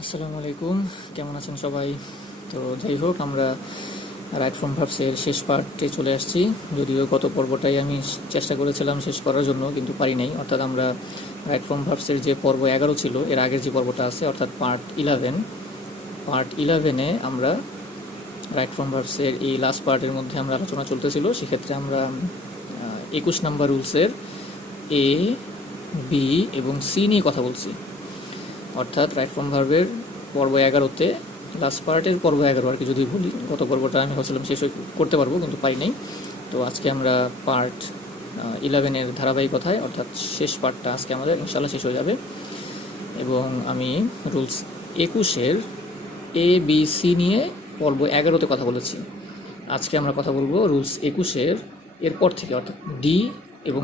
আসসালামু আলাইকুম, কেমন আছেন সবাই? তো যাই হোক, আমরা রাইট ফ্রম ভার্বসের শেষ পার্টে চলে আসছি। যদিও গত পর্বটাই আমি চেষ্টা করেছিলাম শেষ করার জন্য, কিন্তু পারি নাই। অর্থাৎ আমরা রাইট ফ্রম ভার্বসের যে পর্ব 11 ছিল, এর আগের যে পর্বটা আছে, অর্থাৎ পার্ট 11 আমরা রাইট ফ্রম ভার্বসের এই লাস্ট পার্টের মধ্যে আমরা আলোচনা চলতেছিল। সেক্ষেত্রে আমরা 21 নাম্বার রুলসের এ, বি এবং সি নিয়ে কথা বলছি। অর্থাৎ রাইট ফ্রম ভার্বের পর্ব 11-তে লাস্ট পার্টের পর্ব 11 আর কি যদি বলি। গত পর্বটা আমি ভাবছিলাম শেষ করতে পারবো, কিন্তু পারি নাই। তো আজকে আমরা পার্ট 11-এর ধারাবাহিকতায়, অর্থাৎ শেষ পার্টটা আজকে আমাদের ইনশাল্লাহ শেষ হয়ে যাবে। এবং আমি রুলস 21-এর এ, বি, সি নিয়ে পর্ব 11-তে কথা বলেছি। আজকে আমরা কথা বলবো রুলস 21-এর এরপর থেকে, অর্থাৎ ডি এবং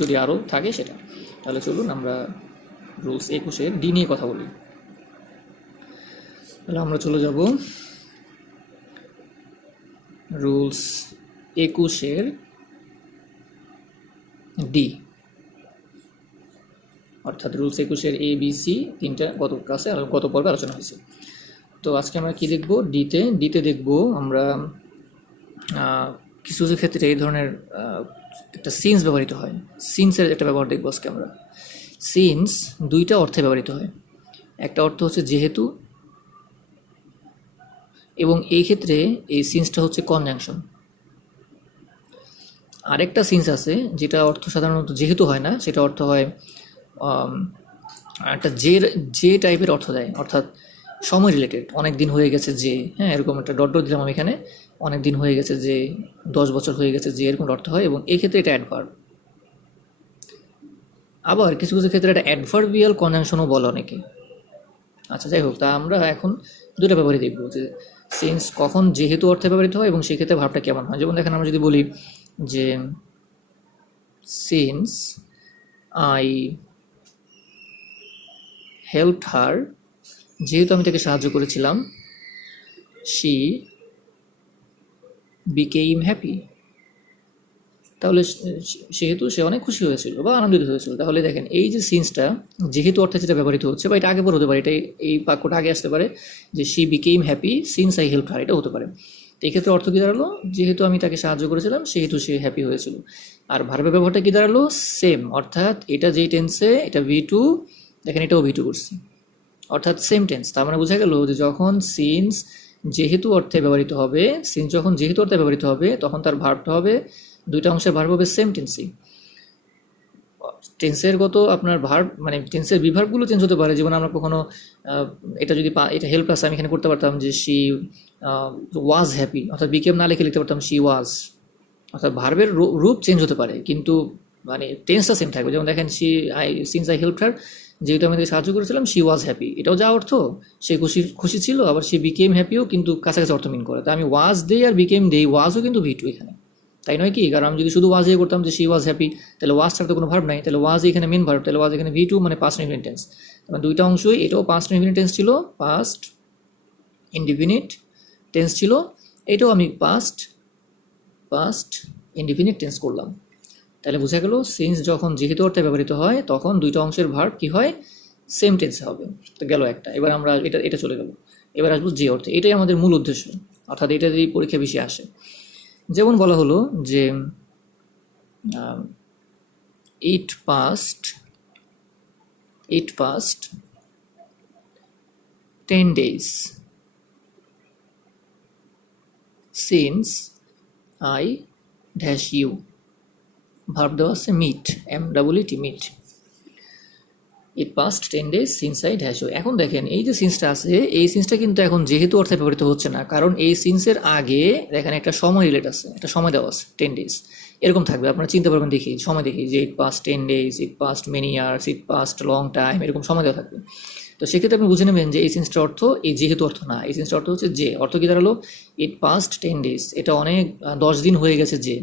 যদি আরও থাকে সেটা। তাহলে চলুন আমরা রুলস 21-এর ডি নিয়ে কথা বলি। তাহলে আমরা চলে যাব রুলস 21-এর ডি, অর্থাৎ রুলস 21-এর এ, বি, সি তিনটা গত পর্বে আলোচনা হয়েছে। তো আজকে আমরা কি দেখব? ডিতে দেখব আমরা কিছু কিছু ক্ষেত্রে এই ধরনের একটা সিন্স ব্যবহৃত হয়। সিন্সের একটা ব্যবহার দেখবো আজকে আমরা। সিন্স দুইটা অর্থে ব্যবহৃত হয়। একটা অর্থ হচ্ছে যেহেতু, এবং এই ক্ষেত্রে এই সিন্সটা হচ্ছে কনজাংশন। আরেকটা সিন্স আছে যেটা অর্থ সাধারণত যেহেতু হয় না, সেটা অর্থ হয় একটা যে টাইপের অর্থ দেয়, অর্থাৎ সময় রিলেটেড। অনেক দিন হয়ে গেছে যে, হ্যাঁ, এরকম একটা ডট ডট দিলাম আমি এখানে, অনেক দিন হয়ে গেছে যে, 10 বছর হয়ে গেছে যে, এরকম অর্থ হয়। এবং এই ক্ষেত্রে এটা অ্যাডভার্ব। আবার কিছু কিছু ক্ষেত্রে এটা অ্যাডভার্বিয়াল কনজাংশনও বলে অনেকে। আচ্ছা, যাই হোক, তা আমরা এখন দুটো ব্যাপারই দেখব যে সিন্স কখন যেহেতু অর্থে ব্যবহৃত হয় এবং সেক্ষেত্রে ভাবটা কেমন হয়। যেমন দেখেন, আমরা যদি বলি যে সিন্স আই হেল্পড হার, যেহেতু আমি তাকে সাহায্য করেছিলাম, শি বিকেইম হ্যাপি, তাহলে সেহেতু সে অনেক খুশি হয়েছিল বা আনন্দিত হয়েছিল। তাহলে দেখেন, এই যে সিন্সটা যেহেতু অর্থে যেটা ব্যবহৃত হচ্ছে, বা এটা আগে পর হতে পারে, এটা এই বাক্যটা আগে আসতে পারে যে she বিকেইম happy since I help হার, এটা হতে পারে। তো এই ক্ষেত্রে অর্থ কী দাঁড়ালো? যেহেতু আমি তাকে সাহায্য করেছিলাম সেহেতু সে হ্যাপি হয়েছিল। আর ভার্বের ব্যবহারটা কী দাঁড়ালো? সেম। অর্থাৎ এটা যেই টেন্সে, এটা V2, দেখেন এটাও V2 করছি, অর্থাৎ সেম টেন্স। তার মানে বোঝা গেল যে যখন সিন্স যেহেতু অর্থে ব্যবহৃত হবে, তখন তার ভার্বটা হবে, দুইটা অংশের ভার্ব হবে সেম টেন্সই। টেন্সের আপনার ভার্ব, মানে টেন্সের বিভার্বগুলো চেঞ্জ হতে পারে। যেমন আমরা কখনো এটা যদি এটা হেল্প আছে, আমি এখানে করতে পারতাম যে শি ওয়াজ হ্যাপি, অর্থাৎ বিকেম না লিখে লিখতে পারতাম শি ওয়াজ। অর্থাৎ ভার্বের রূপ চেঞ্জ হতে পারে, কিন্তু মানে টেন্সটা সেম থাকবে। যেমন দেখেন, সিন্স আই হেল্পড হার, যেহেতু আমি তাকে সাহায্য করেছিলাম, শি ওয়াজ হ্যাপি, এটাও যা অর্থ, সে খুশি ছিল। আবার সে বিকেম হ্যাপিও কিন্তু কাছাকাছি অর্থ মিন করে। তাই আমি ওয়াজ দেই আর বিকেম দেই, ওয়াজও কিন্তু V2 এখানে, তাই নয় কি? কারণ আমি যদি শুধু ওয়াজ দিয়ে করতাম যে শি ওয়াজ হ্যাপি, তাহলে ওয়াজ ছাড়া তো কোনো ভার্ব নাই, তাহলে ওয়াজ এখানে মেন ভার্ব, তাহলে ওয়াজ এখানে V2, মানে পাস্ট ইনডিফিনিট টেন্স। মানে দুইটা অংশই, এটাও পাস্ট ইনডিফিনিট টেন্স ছিল, পাস্ট ইনডিফিনিট টেন্স ছিল, এটাও আমি পাস্ট ইনডিফিনিট টেন্স করলাম। তাহলে বোঝা গেল সিন্স যখন যেহেতু অর্থে ব্যবহৃত হয়, তখন দুইটা অংশের ভার্ব কি হয়? সেম টেন্সে হবে। তো গেল একটা। এবার আমরা এটা চলে গেল। এবার আসবো যে অর্থে। এটাই আমাদের মূল উদ্দেশ্য, অর্থাৎ এটা যদি পরীক্ষা বেশি আসে। যেমন বলা হলো যে it past 10 days since I dash you, verb দেওয়া আছে meet, MEET, meet. It past 10 days since I dash you. এখন দেখেন, এই যে সিন্সটা আছে, এই সিন্সটা কিন্তু এখন যেহেতু অর্থে ব্যবহৃত হচ্ছে না, কারণ এই সিন্সের আগে দেখেন একটা সময় রিলেট আছে, একটা সময় দেওয়া আছে 10 days, এরকম থাকবে। আপনারা চিন্তা পারবেন, দেখি সময় দেখি যে it past 10 days, it past many years, it past long time, এরকম সময় দেওয়া থাকবে। তো সেক্ষেত্রে আপনি বুঝে নেবেন যে এই সিন্সটার অর্থ এই যেহেতু অর্থ না, এই সিন্সটার অর্থ হচ্ছে যে। অর্থ কী দাঁড়ালো? ইট পাস্ট 10 days, এটা অনেক 10 দিন হয়ে গেছে যে,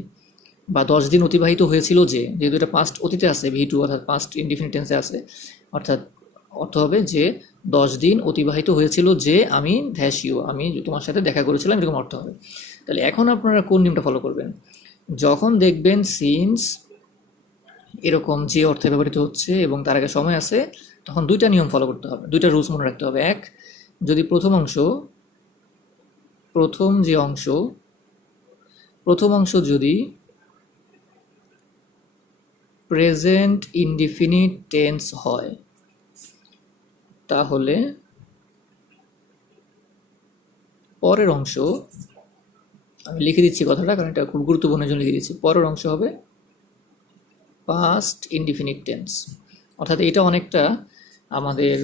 বা 10 দিন অতিবাহিত হয়েছিল যে। যেহেতু এটা পাস্ট অতীতে আছে, V2, অর্থাৎ পাস্ট ইনডিফিনিট টেন্সে আছে, অর্থাৎ অর্থ হবে যে 10 দিন অতিবাহিত হয়েছিল যে আমি ড্যাশ ইউ, আমি তোমার সাথে দেখা করেছিলাম, এরকম অর্থ হবে। তাহলে এখন আপনারা কোন নিয়মটা ফলো করবেন? যখন দেখবেন সিন্স এরকম যে অর্থে ব্যবহৃত হচ্ছে এবং তার আগে সময় আছে, তখন দুইটা নিয়ম ফলো করতে হবে, দুইটা রুলস মনে রাখতে হবে। এক, যদি প্রথম অংশ যদি প্রেজেন্ট ইনডিফিনিট টেন্স হয়, তাহলে পরের অংশ, আমি লিখে দিচ্ছি কথাটা কারণ এটা খুব গুরুত্বপূর্ণ জন্য লিখে দিচ্ছি, পরের অংশ হবে পাস্ট ইনডিফিনিট টেন্স। অর্থাৎ এটা অনেকটা আমাদের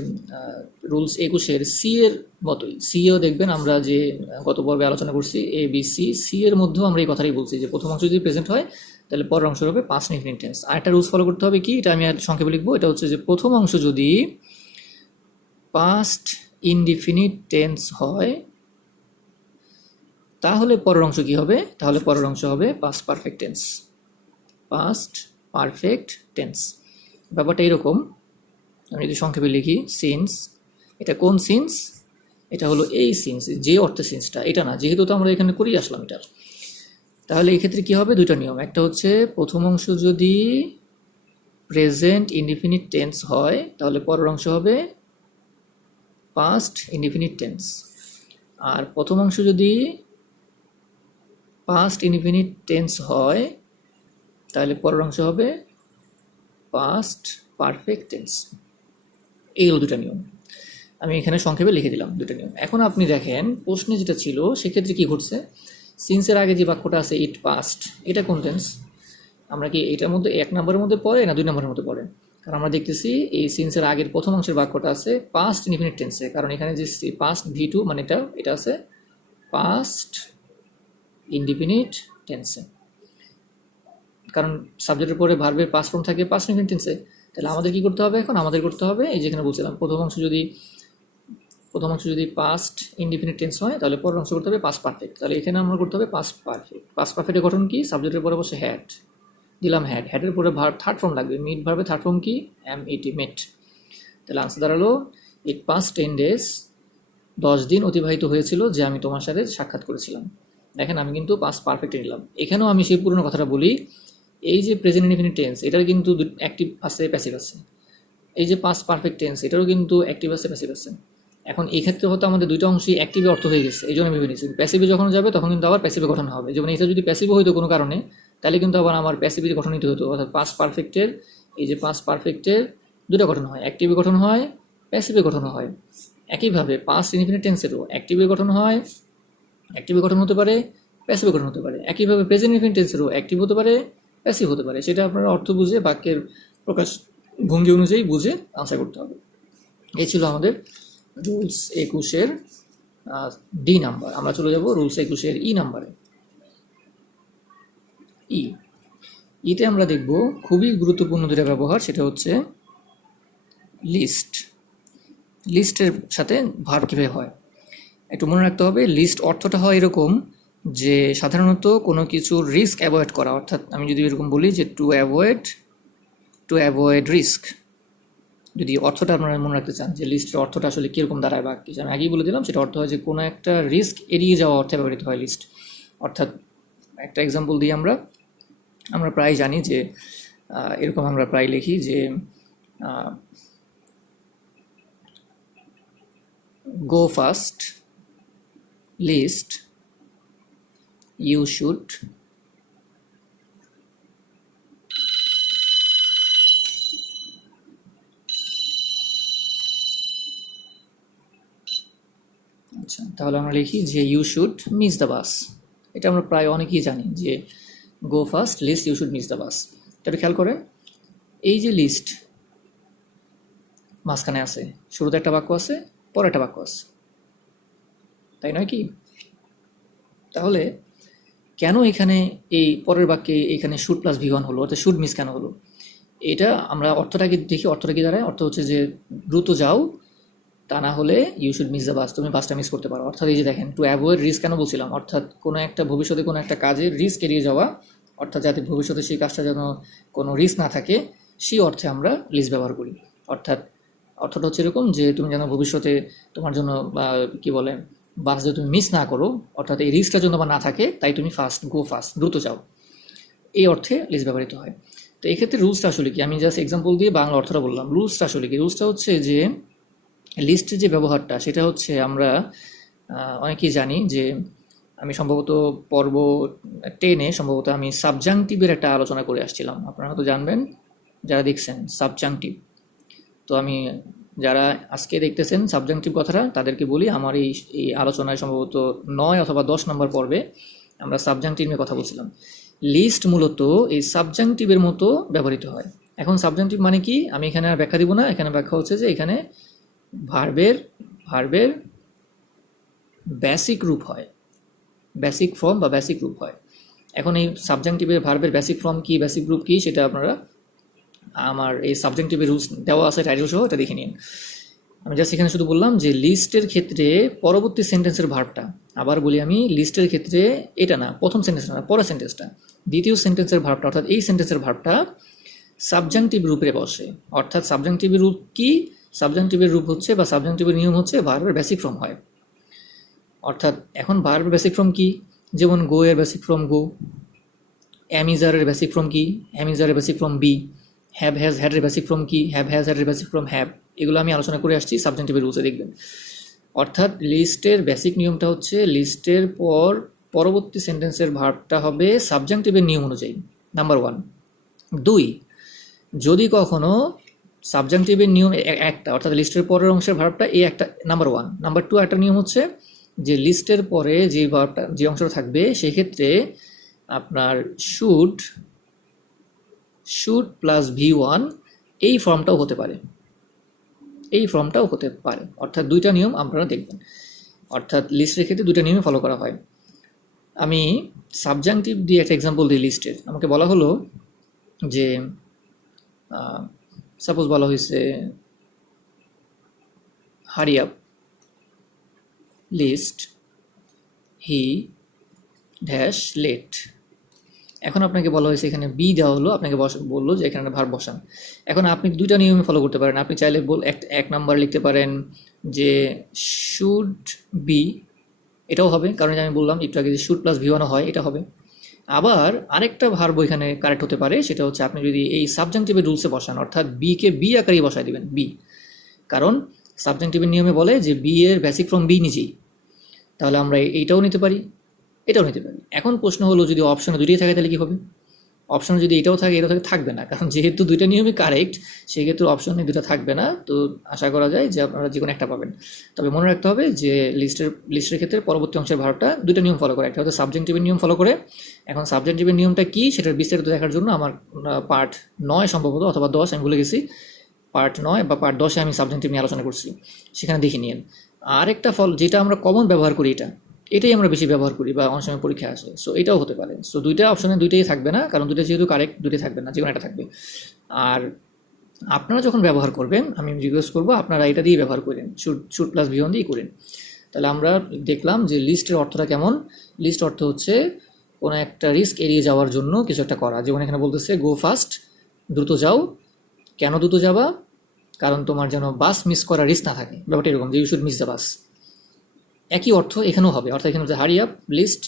রুলস 21-এর সি এর মতোই। সিও দেখবেন আমরা যে গত পর্বে আলোচনা করছি ABC, এর মধ্যেও আমরা এই কথাটাই বলছি যে প্রথম অংশ যদি প্রেজেন্ট হয় তাহলে পরের অংশ হবে পাস্ট ইনডিফিনিট টেন্স। আর একটা রুলস ফলো করতে হবে কি, এটা আমি সংক্ষেপে লিখবো, এটা হচ্ছে যে প্রথম অংশ যদি পাস্ট ইনডিফিনিট টেন্স হয় তাহলে পরের অংশ কি হবে, তাহলে পরের অংশ হবে past perfect tense. Past perfect tense ব্যাপারটা এরকম, আমি যদি সংক্ষেপে লিখি, সিন্স, এটা কোন সিন্স, এটা হলো এই সিন্স, যে অর্থে সিন্সটা, এটা না, যেহেতু তো আমরা এখানে করেই আসলাম এটা। তাহলে এই ক্ষেত্রে কী হবে, দুইটা নিয়ম। একটা হচ্ছে প্রথম অংশ যদি প্রেজেন্ট ইনডিফিনিট টেন্স হয় তাহলে পরের অংশ হবে পাস্ট ইনডিফিনিট টেন্স। আর প্রথম অংশ যদি পাস্ট ইনডিফিনিট টেন্স হয় তাহলে পরের অংশ হবে পাস্ট পারফেক্ট টেন্স। এই হলো দুটা নিয়ম, আমি এখানে সংক্ষেপে লিখে দিলাম দুটো নিয়ম। এখন আপনি দেখেন প্রশ্নে যেটা ছিল সেক্ষেত্রে কি ঘটছে, সিন্সের আগে যে বাক্যটা আছে ইট পাস্ট, এটা কোন টেন্স? আমরা কি এটার মধ্যে 1 নম্বরের মধ্যে পড়ে না 2 নম্বরের মধ্যে পড়ে? কারণ আমরা দেখতেছি এই সিন্সের আগের প্রথম অংশের বাক্যটা আছে পাস্ট ইনডিফিনিট টেন্সে, কারণ এখানে যে পাস্ট V2 মানে এটা আছে পাস্ট ইনডিফিনিট টেন্সে, কারণ সাবজেক্টের পরে ভার্বের পাস্ট ফর্ম থাকে পাস্ট ইনডিফিনিট টেন্সে। তাহলে আমাদের কি করতে হবে, এখন আমাদের করতে হবে এই যেখানে বলছিলাম প্রথম অংশ যদি পাস্ট ইনডিফিনিট টেন্স হয় তাহলে পরের অংশ করতে হবে পাস্ট পারফেক্ট। তাহলে এখানে আমরা করতে হবে পাস্ট পারফেক্ট। পাস্ট পারফেক্টের গঠন কি, সাবজেক্টের পরে বসে হ্যাড দিলাম, হ্যাডের পরে ভার্ব থার্ড ফর্ম লাগবে, মিট ভার্বের থার্ড ফর্ম কি, MET, মেট। তাহলে আনসার দাঁড়ালো ইট পাস্ট 10 days, 10 দিন অতিবাহিত হয়েছিল যে আমি তোমার সাথে সাক্ষাৎ করেছিলাম। দেখেন আমি কিন্তু পাস্ট পারফেক্টে নিলাম। এখানেও আমি সেই পুরনো কথাটা বলি, এই যে প্রেজেন্ট ইনডিফিনিট টেন্স এটার কিন্তু অ্যাক্টিভ আছে প্যাসিভ আছে, এই যে পাস্ট পারফেক্ট টেন্স এটারও কিন্তু অ্যাক্টিভ আছে প্যাসিভ আছে। এখন এই ক্ষেত্রে হয়তো আমাদের দুইটা অংশই অ্যাক্টিভে অর্থ হয়ে গেছে, এই জন্য ভেবে নিচ্ছি প্যাসিভে যখন যাবে তখন কিন্তু আবার প্যাসিভে গঠন হবে। যেমন এটা যদি প্যাসিভে হইতো কোনো কারণে তাহলে কিন্তু আবার আমার প্যাসিভে গঠন নিতে হতো। অর্থাৎ পাস্ট পারফেক্টের এই যে পাস্ট পারফেক্টের দুটো গঠন হয়, অ্যাক্টিভে গঠন হয়, প্যাসিভে গঠন হয়। একইভাবে পাস্ট ইনডিফিনিট টেন্সেরও অ্যাক্টিভে গঠন হয়, অ্যাক্টিভে গঠন হতে পারে, প্যাসিভে গঠন হতে পারে। একইভাবে প্রেজেন্ট ইনডিফিনিট টেন্সেরও অ্যাক্টিভ হতে পারে, প্যাসিভ হতে পারে। সেটা আপনারা অর্থ বুঝে বাক্যের প্রকাশ ভঙ্গি অনুযায়ী বুঝে আনসার করতে হবে। এই ছিল আমাদের রুলস 21-এর ডি নাম্বার। আমরা চলে যাব রুলস 21-এর ই নাম্বারে। ইতে আমরা দেখব খুবই গুরুত্বপূর্ণ দুটা ব্যবহার, সেটা হচ্ছে লিস্ট। লিস্টের সাথে ভার্ব কীভাবে হয় একটু মনে রাখতে হবে। লিস্ট অর্থটা হয় এরকম যে সাধারণত কোনো কিছুর রিস্ক অ্যাভয়েড করা, অর্থাৎ আমি যদি এরকম বলি যে টু অ্যাভয়েড রিস্ক, যদি অর্থটা আপনারা মনে রাখতে চান যে লিস্টের অর্থটা আসলে কীরকম দাঁড়ায় বা কিছু, আমি আগেই বলে দিলাম সেটা অর্থ হয় যে কোনো একটা রিস্ক এড়িয়ে যাওয়া অর্থে ব্যবহৃত হয় লিস্ট। অর্থাৎ একটা এক্সাম্পল দিই, আমরা প্রায় জানি যে এরকম আমরা প্রায় লিখি যে go fast, lest, you should, আচ্ছা তাহলে আমরা লিখি যে you should miss the bus. এটা আমরা প্রায় অনেকেই জানি যে go fast, lest, you should miss the bus. এটা খেয়াল করেন, এই যে লিস্ট মাঝখানে আছে, শুরুতে একটা বাক্য আছে, পরে একটা বাক্য আছে, তাই নয় কি? তাহলে কেন এখানে এই পরের বাক্যে এখানে শুড প্লাস V1 হলো, অর্থাৎ শুড মিস কেন হলো? এটা আমরা অর্থটাকে দেখি, অর্থটা কি দাঁড়ায়? অর্থ হচ্ছে যে দ্রুত যাও, তা না হলে you should miss the bus, তুমি বাসটা মিস করতে পারো। অর্থাৎ এই যে দেখেন টু অ্যাভয়েড রিস্ক কেন বলছিলাম, অর্থাৎ কোনো একটা ভবিষ্যতে কোনো একটা কাজের রিস্ক এড়িয়ে যাওয়া, অর্থাৎ যাতে ভবিষ্যতে সেই কাজটা যেন কোনো রিস্ক না থাকে সেই অর্থে আমরা লিস্ট ব্যবহার করি। অর্থাৎ অর্থটা হচ্ছে এরকম যে তুমি যেন ভবিষ্যতে তোমার জন্য কি বলে বাস যদি তুমি মিস না করো, অর্থাৎ এই রিস্কটা যেন না থাকে, তাই তুমি গো ফাস্ট দ্রুত যাও, এই অর্থে লিস্ট ব্যবহৃত হয়। তো এক্ষেত্রে রুলসটা আসলে কি, আমি জাস্ট এক্সাম্পল দিয়ে বাংলা অর্থটা বললাম। রুলসটা আসলে কি, রুলসটা হচ্ছে যে লিস্টের যে ব্যবহারটা সেটা হচ্ছে আমরা অনেকেই জানি যে আমি সম্ভবত পর্ব 10-এ সম্ভবত আমি সাবজাংটিভের একটা আলোচনা করে আসছিলাম, আপনারা হয়তো জানবেন যারা দেখছেন সাবজাংটিভ। তো আমি যারা আজকে দেখতেছেন সাবজাংটিভ কথাটা তাদেরকে বলি, আমার এই এই আলোচনায় সম্ভবত 9 অথবা 10 নম্বর পর্বে আমরা সাবজাংটিভ নিয়ে কথা বলছিলাম। লিস্ট মূলত এই সাবজাংটিভের মতো ব্যবহৃত হয়। এখন সাবজাংটিভ মানে কি আমি এখানে আর ব্যাখ্যা দিব না, এখানে ব্যাখ্যা হচ্ছে যে এখানে ভার্বের ভার্বের বেসিক রূপ হয়, বেসিক ফর্ম বা বেসিক রূপ হয়। এখন এই সাবজাংটিভের ভার্বের বেসিক ফর্ম কি, বেসিক রূপ কি, সেটা আপনারা আমার এই সাবজেক্টিভের রুলস দেওয়া আছে টাইটেল সহ, এটা দেখে নিন। আমি জাস্ট এখানে শুধু বললাম যে লিস্টের ক্ষেত্রে পরবর্তী সেন্টেন্সের ভার্বটা, আবার বলি আমি লিস্টের ক্ষেত্রে এটা না প্রথম সেন্টেন্সটা না পরের সেন্টেন্সটা, দ্বিতীয় সেন্টেন্সের ভার্বটা অর্থাৎ এই সেন্টেন্সের ভার্বটা সাবজাংটিভ রূপে বসে। অর্থাৎ সাবজাংটিভের রূপ কি, সাবজাংটিভের রূপ হচ্ছে বা সাবজাংটিভের নিয়ম হচ্ছে ভার্বের বেসিক ফর্ম হয়। অর্থাৎ এখন ভার্বের বেসিক ফর্ম কি, যেমন গো এর বেসিক ফর্ম গো, অ্যামিজারের বেসিক ফর্ম কি, অ্যামিজারের basic form be, have has হ্যাডের বেসিক ফর্ম কি, হ্যাভ হ্যাজ হ্যাডের বেসিক ফর্ম হ্যাভ। এগুলো আমি আলোচনা করে আসছি সাবজেক্টিভের রুলসে, দেখবেন। অর্থাৎ লিস্টের বেসিক নিয়মটা হচ্ছে লিস্টের পর পরবর্তী সেন্টেন্সের ভার্বটা হবে সাবজেক্টিভের নিয়ম অনুযায়ী, নাম্বার 1। 2, যদি কখনো সাবজেক্টিভের নিয়ম একটা অর্থাৎ লিস্টের পরের অংশের ভার্বটা এই একটা, নাম্বার 1। নাম্বার 2 একটা নিয়ম হচ্ছে যে লিস্টের পরে যে ভার্বটা যে অংশটা থাকবে সেক্ষেত্রে আপনার শুড প্লাস V1 এই ফর্মটাও হতে পারে, এই ফর্মটাও হতে পারে। অর্থাৎ দুইটা নিয়ম আপনারা দেখবেন, অর্থাৎ লিস্টের ক্ষেত্রে দুইটা নিয়মই ফলো করা হয়। আমি সাবজাংটিভ দিয়ে একটা এক্সাম্পল দিই লিস্টের। আমাকে বলা হলো যে সাপোজ বলা হয়েছে hurry up lest he dash late. এখন আপনাকে বলা হয়েছে এখানে বি দেওয়া হলো, আপনাকে বললো যে এখানে ভার্ব বসান। এখন আপনি দুইটা নিয়মে ফলো করতে পারেন। আপনি চাইলে এক নাম্বার লিখতে পারেন যে শুড বি, এটাও হবে, কারণ আমি বললাম একটু আগে যে শুড প্লাস V1 হয়, এটা হবে। আবার আরেকটা ভার্ব এখানে কারেক্ট হতে পারে, সেটা হচ্ছে আপনি যদি এই সাবজাংটিভের রুলসে বসান, অর্থাৎ বিকে বি আকারেই বসায় দিবেন বি, কারণ সাবজাংটিভের নিয়মে বলে যে বি এর বেসিক ফর্ম বি নিজেই। তাহলে আমরা এইটাও নিতে পারি, এটাও নিতে পারি। এখন প্রশ্ন হলো যদি অপশনে দুটোই থাকে তাহলে কী হবে? অপশনে যদি এটাও থাকে এটাও থাকে, থাকবে না, কারণ যেহেতু দুইটা নিয়মই কারেক্ট সেক্ষেত্রে অপশনে দুটো থাকবে না। তো আশা করা যায় যে আপনারা যে কোনো একটা পাবেন। তবে মনে রাখতে হবে যে লিস্টের ক্ষেত্রে পরবর্তী অংশের ভার্বটা দুটো নিয়ম ফলো করে, একটা হচ্ছে সাবজেক্টিভের নিয়ম ফলো করে। এখন সাবজেক্টিভের নিয়মটা কি সেটার বিস্তারিত দেখার জন্য আমার পার্ট 9 সম্ভবত অথবা 10 আমি ভুলে গেছি, পার্ট 9 বা পার্ট 10-এ আমি সাবজেক্টিভ নিয়ে আলোচনা করছি, সেখানে দেখে নিন। আরেকটা ফল যেটা আমরা কমন ব্যবহার করি, এটাই আমরা বেশি ব্যবহার করি বা অনেক সময় পরীক্ষা আসে, সো এটাও হতে পারে। সো দুইটা অপশনে দুইটাই থাকবে না, কারণ দুইটা যেহেতু কারেক্ট দুইটাই থাকবে না, যে কোনো একটা থাকবে। আর আপনারা যখন ব্যবহার করবেন আমি জিজ্ঞেস করবো আপনারা এটা দিয়ে ব্যবহার করেন, শুড প্লাস V1 দিয়েই করেন। তাহলে আমরা দেখলাম যে লিস্টের অর্থটা কেমন। লিস্ট অর্থ হচ্ছে কোনো একটা রিস্ক এড়িয়ে যাওয়ার জন্য কিছু একটা করা, যেমন এখানে বলতেছে গো ফাস্ট, দ্রুত যাও। কেন দ্রুত যাবা? কারণ তোমার যেন বাস মিস করার রিস্ক না থাকে, ব্যাপারটা এরকম যে you should miss the bus. একই অর্থ এখানেও হবে, অর্থাৎ এখানে hurry up lest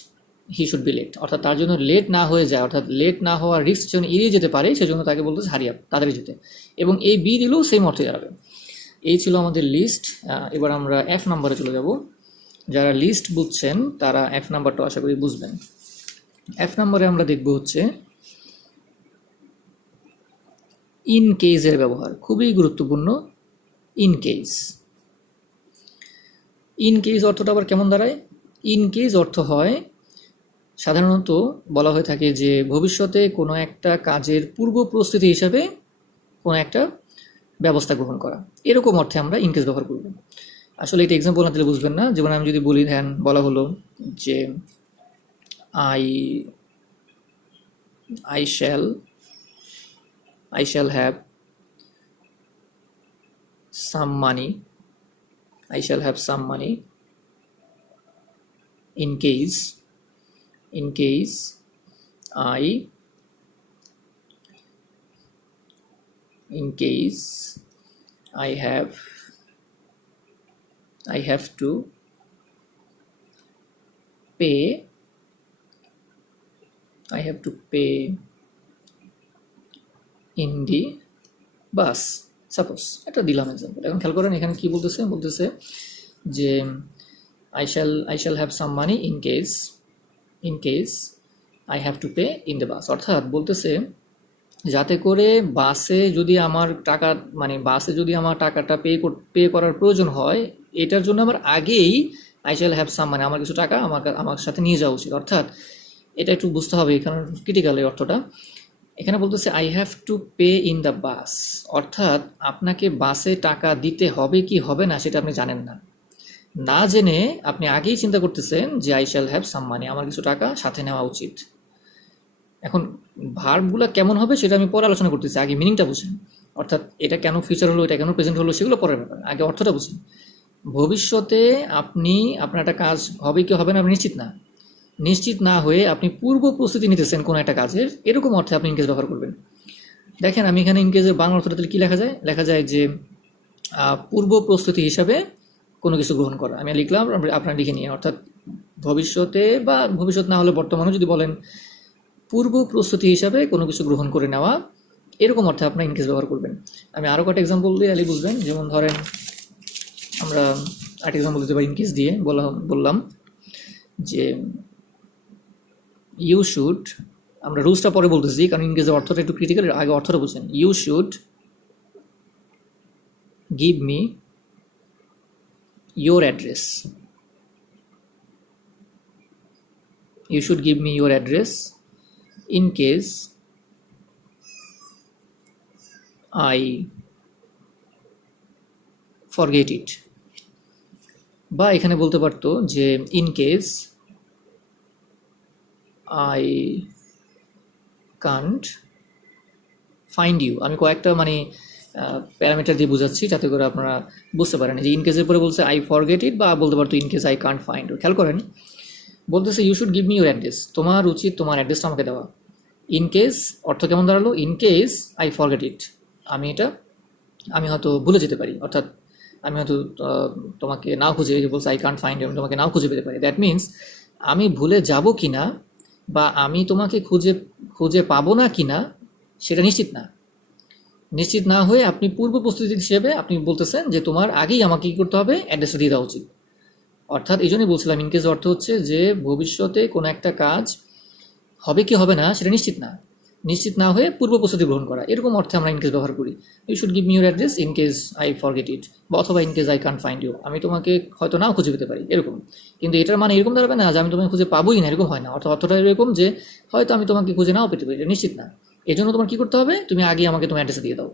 he should be late, অর্থাৎ তার জন্য লেট না হয়ে যায়, অর্থাৎ লেট না হওয়ার রিস্ক যেন এড়িয়ে যেতে পারে সেজন্য তাকে বলতেছে হারি আপ, তাড়াতাড়ি যেতে। এবং এই বি দিলেও সেম অর্থে দাঁড়াবে। এই ছিল আমাদের লিস্ট। এবার আমরা F নাম্বারে চলে যাব। যারা লিস্ট বুঝছেন তারা F নাম্বারটা আশা করি বুঝবেন। F নাম্বারে আমরা দেখব হচ্ছে ইন কেসের ব্যবহার, খুবই গুরুত্বপূর্ণ। ইন কেস, ইন কেস অর্থটা আবার কেমন দাঁড়ায়? ইন কেস অর্থ হয় সাধারণত বলা হয়ে থাকে যে ভবিষ্যতে কোনো একটা কাজের পূর্ব প্রস্তুতি হিসাবে কোনো একটা ব্যবস্থা গ্রহণ করা, এরকম অর্থে আমরা ইন কেস ব্যবহার করব। আসলে এটা এক্সাম্পল না দিলে বুঝবেন না। যেমন আমি যদি বলি ধ্যান বলা হলো যে I I shall have some money, I shall have some money in case I have to pay in the bus, suppose এটা দিলাম এক্সাম্পল। এখন খেয়াল করেন এখানে কি বলতেছে যে I shall have some money in case I have to pay in the bus, অর্থাৎ বলতেছে যাতে করে বাসে যদি আমার টাকাটা পে করার প্রয়োজন হয়, এটার জন্য আমার আগেই I shall have some money, আমার কিছু টাকা আমার সাথে নিয়ে যাওয়া উচিত। অর্থাৎ এটা একটু বুঝতে হবে, এখানে ক্রিটিক্যাল এই অর্থটা। এখানে বলতেছে I have to pay in the bus, অর্থাৎ আপনাকে বাসে টাকা দিতে হবে কি হবে না সেটা আপনি জানেন না, না জেনে আপনি আগেই চিন্তা করতেছেন যে আই শ্যাল হ্যাভ সাম মানি, আমার কিছু টাকা সাথে নেওয়া উচিত। এখন ভার্বগুলো কেমন হবে সেটা আমি পরে আলোচনা করতেছি, আগে মিনিংটা বুঝেন। অর্থাৎ এটা কেন ফিউচার হলো, এটা কেন প্রেজেন্ট হলো সেগুলো পরের ব্যাপার, আগে অর্থটা বুঝেন। ভবিষ্যতে আপনার একটা কাজ হবে কি হবে না আপনি নিশ্চিত না হয়ে আপনি পূর্ব প্রস্তুতি নিতেছেন কোনো একটা কাজের, এরকম অর্থে আপনি ইনকেস ব্যবহার করবেন। দেখেন আমি এখানে ইনকেসের বাংলা অর্থটা তাহলে কী লেখা যায় যে পূর্ব প্রস্তুতি হিসাবে কোনো কিছু গ্রহণ করা। আমি লিখলাম, আপনার লিখে নিয়ে, অর্থাৎ ভবিষ্যতে বা ভবিষ্যৎ না হলে বর্তমানে যদি বলেন পূর্ব প্রস্তুতি হিসাবে কোনো কিছু গ্রহণ করে নেওয়া, এরকম অর্থে আপনার ইনকেস ব্যবহার করবেন। আমি আরও কয়েকটা এক্সাম্পল দিয়ে আলি বুঝবেন। যেমন ধরেন আমরা আরেকটা এক্সাম্পল দিতে পারি ইনকেস দিয়ে, বললাম যে ইউ শুড, আমরা রুলসটা পরে বলতেছি কারণ ইনকেসের অর্থটা একটু ক্রিটিক্যাল, আগে অর্থটা বুঝেন। You should give me your address. You should give me your address in case I forget it. বা এখানে বলতে পারতো যে in case I can't find you। আমি কয়েকটা প্যারামিটার দিয়ে বোঝাচ্ছি যাতে করে আপনারা বুঝতে পারেন। যে ইন কেসের পরে বলছে আই ফরগেট ইট, বা বলতে পারতো in case I can't find you. খেয়াল করেন বলতেছে you should give me your address, তোমার উচিত তোমার অ্যাড্রেসটা আমাকে দেওয়া। ইন কেস অর্থ কেমন দাঁড়ালো, ইন কেস আই ফরগেট ইট, আমি হয়তো ভুলে যেতে পারি, অর্থাৎ আমি হয়তো তোমাকে নাও খুঁজে, বলছে আই কান্ট ফাইন্ড ইউ, আমি তোমাকে নাও খুঁজে পেতে পারি। দ্যাট মিনস আমি ভুলে যাব কি না বা আমি তোমাকে খুঁজে পাবো না কি না সেটা নিশ্চিত না হয়ে আপনি পূর্ব প্রস্তুতি হিসেবে আপনি বলতেছেন যে তোমার আগেই আমাকে কী করতে হবে, অ্যাড্রেসটা দিয়ে দেওয়া উচিত। অর্থাৎ এই জন্যই বলছিলাম ইনকেস অর্থ হচ্ছে যে ভবিষ্যতে কোনো একটা কাজ হবে কি হবে না সেটা নিশ্চিত না হয়ে পূর্ব প্রস্তুতি গ্রহণ করা, এরকম অর্থে আমরা ইনকেস ব্যবহার করি। You should give me your address in case I forget it, বা অথবা in case I can't find you, আমি তোমাকে হয়তো নাও খুঁজে পেতে পারি, এরকম। কিন্তু এটার মানে এরকম দাঁড়াবে না যে আমি তোমাকে খুঁজে পাবোই না, এরকম হয় না। অর্থটা এরকম যে হয়তো আমি তোমাকে খুঁজে নাও পেতে পারি, এটা নিশ্চিত না, এই জন্য তোমার কী করতে হবে, তুমি আগে আমাকে তোমার অ্যাড্রেসে দিয়ে দাও।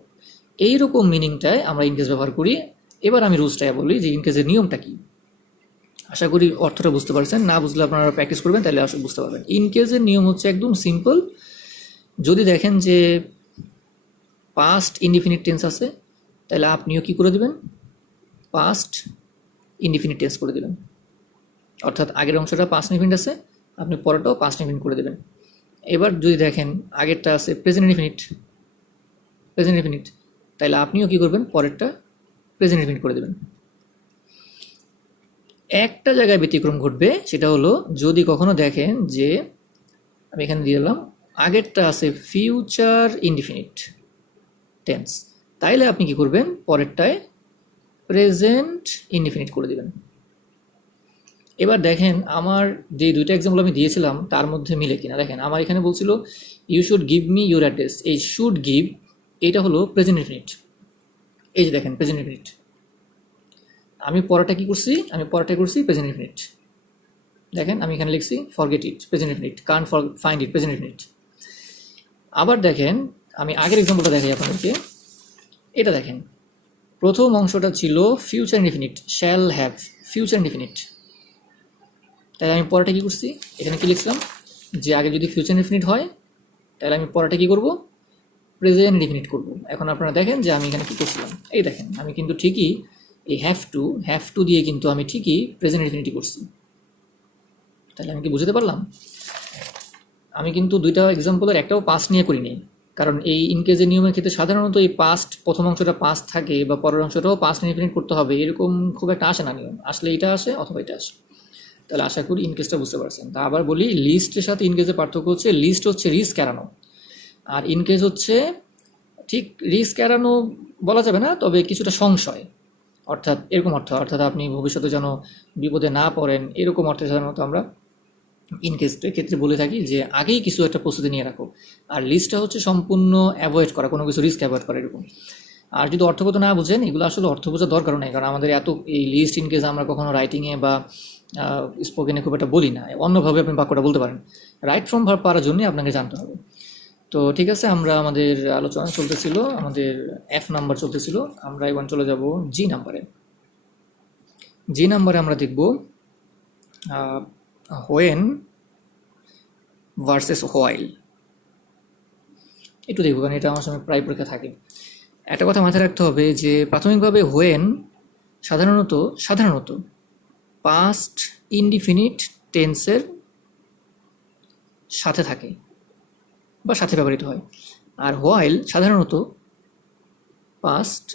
এইরকম মিনিংটায় আমরা ইনকেস ব্যবহার করি। এবার আমি রুলসটা বলি যে ইনকেসের নিয়মটা কী। আশা করি অর্থটা বুঝতে পারছেন, না বুঝলে আপনারা প্র্যাকটিস করবেন তাহলে বুঝতে পারবেন। ইনকেসের নিয়ম হচ্ছে একদম সিম্পল। যদি দেখেন যে পাস্ট ইনডিফিনিট টেন্স আছে তাহলে আপনিও কী করে দেবেন, পাস্ট ইনডিফিনিট টেন্স করে দেবেন। অর্থাৎ আগের অংশটা পাস্ট ইনডিফিনিট আছে, আপনি পরেরটাও পাস্ট ইনডিফিনিট করে দেবেন। এবার যদি দেখেন আগেরটা আছে প্রেজেন্ট ইনডিফিনিট, তাহলে আপনিও কী করবেন, পরেরটা প্রেজেন্ট ইনডিফিনিট করে দেবেন। একটা জায়গায় ব্যতিক্রম ঘটবে, সেটা হলো যদি কখনো দেখেন যে আমি এখানে দিয়ে দিলাম আগেরটা আছে ফিউচার ইনডিফিনিট টেন্স, তাইলে আপনি কি করবেন, পরেরটায় প্রেজেন্ট ইনডিফিনিট করে দেবেন। এবার দেখেন আমার যে দুইটা এক্সাম্পল আমি দিয়েছিলাম তার মধ্যে মিলে কিনা। দেখেন আমার এখানে বলছিল you should give me your address, এই শুড গিভ এইটা হলো প্রেজেন্ট ইনডিফিনিট। এই যে দেখেন প্রেজেন্ট ইনডিফিনিট, আমি পড়াটা কি করছি, করছি প্রেজেন্ট ইনডিফিনিট। দেখেন আমি এখানে লিখছি forget it present indefinite, Kant find it present indefinite. আবার দেখেন আমি আগের এক্সাম্পলটা দেখাই আপনাদেরকে। এটা দেখেন প্রথম অংশটা ছিল future indefinite, shall have future indefinite. তাহলে আমি পড়াটা কী করছি, এখানে কী লিখছিলাম যে আগে যদি ফিউচার ইনডিফিনিট হয় তাহলে আমি পড়াটা কী করবো, প্রেজেন্ট ইনডিফিনিট করবো। এখন আপনারা দেখেন যে আমি এখানে কী করছিলাম, এই দেখেন আমি কিন্তু ঠিকই এই হ্যাভ টু দিয়ে কিন্তু আমি ঠিকই প্রেজেন্ট ইনডিফিনিটি করছি। তাহলে আমি কি বুঝতে পারলাম, আমি কিন্তু দুইটা এক্সাম্পলের একটাও পাস্ট নিয়ে করিনি, কারণ এই ইনকেসের নিয়মের ক্ষেত্রে সাধারণত এই পাস্ট প্রথম অংশটা পাস্ট থাকে বা পরের অংশটাও পাস্ট ইনডিফিনিট করতে হবে, এরকম খুব একটা আসে না নিয়ম, আসলে এটা আসে অথবা এটা আসে। তাহলে আশা করি ইনকেসটা বুঝতে পারছেন। তা আবার বলি, লিস্টের সাথে ইনকেসের পার্থক্য হচ্ছে লিস্ট হচ্ছে রিস্ক এড়ানো, আর ইনকেস হচ্ছে ঠিক রিস্ক এড়ানো বলা যাবে না, তবে কিছুটা সংশয়, অর্থাৎ এরকম অর্থ, অর্থাৎ আপনি ভবিষ্যতে যেন বিপদে না পড়েন, এরকম অর্থে সাধারণত আমরা ইন কেসের ক্ষেত্রে বলে থাকি যে আগেই কিছু একটা প্রস্তুতি নিয়ে রাখো। আর লিস্টটা হচ্ছে সম্পূর্ণ অ্যাভয়েড করা, কোনো কিছু রিস্ক অ্যাভয়েড করা এরকম। আর যদি অর্থগত না বুঝেন, এগুলো আসলে অর্থ বোঝার দরকারও নেই, কারণ আমাদের এত এই লিস্ট ইন কেস আমরা কখনো রাইটিংয়ে বা স্পোকেনে খুব একটা বলি না, অন্যভাবে আপনি বাক্যটা বলতে পারেন। রাইট ফ্রম ভার্ব পারার জন্যই আপনাকে জানতে হবে। তো ঠিক আছে, আমরা আমাদের আলোচনা চলতেছিল, আমাদের এফ নাম্বার চলতেছিল, আমরা এখন চলে যাব জি নাম্বারে। জি নাম্বারে আমরা দেখব হোয়েন ভার্সেস হোয়াইল। একটু দেখবো, কারণ এটা আমার সময় প্রায় পরীক্ষা থাকে। একটা কথা মাথায় রাখতে হবে যে প্রাথমিকভাবে হোয়েন সাধারণত পাস্ট ইনডিফিনিট টেন্সের সাথে থাকে বা সাথে ব্যবহৃত হয়, আর হোয়াইল সাধারণত পাস্ট